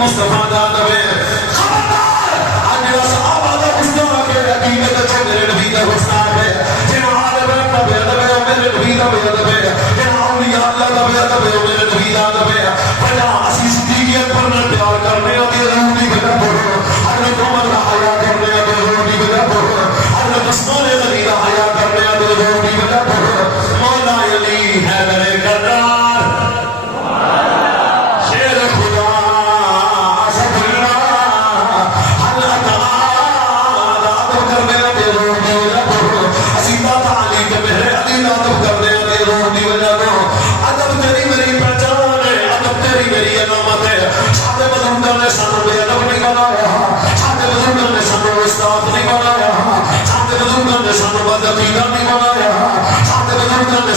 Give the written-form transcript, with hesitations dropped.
مصطفیٰ دا دبے خبردار آج صحابہ دا حسن کے حقیقت چھے میرے نبی دا حسن ہے جنہوں آدھے دبے دبے میرے نبی دبے دبے جنہوں اولیاء اللہ دبے دبے میرے نبی دا دبے بجا اسی صدیقیت پر نہ پیار کرنے آتی ضروری بجا پڑھو حضرت عمر کا حیاء کرنے آتی ضروری بجا پڑھو حضرت عثمان غنی کا حیاء کرنے آتی ضروری بجا پڑھو مولا علی حیدر کردار شیر خدا سب اللہ اللہ تعالی عدب کرنے آتی ضروری بجا پڑھو اسیدہ تعالی کے مہر علی عدب کرنے آتی ضروری بجا پڑھو عدب تیری میری پہچان ہے عدب تیری میری علامت ہے چھاتے بزرگوں نے سانو بے ادب نہیں بنایا چھاتے بزرگوں نے سانو استاد نہیں بنایا چھاتے بزرگوں نے سانو بدعقیدہ نہیں بنایا چھاتے بزرگوں نے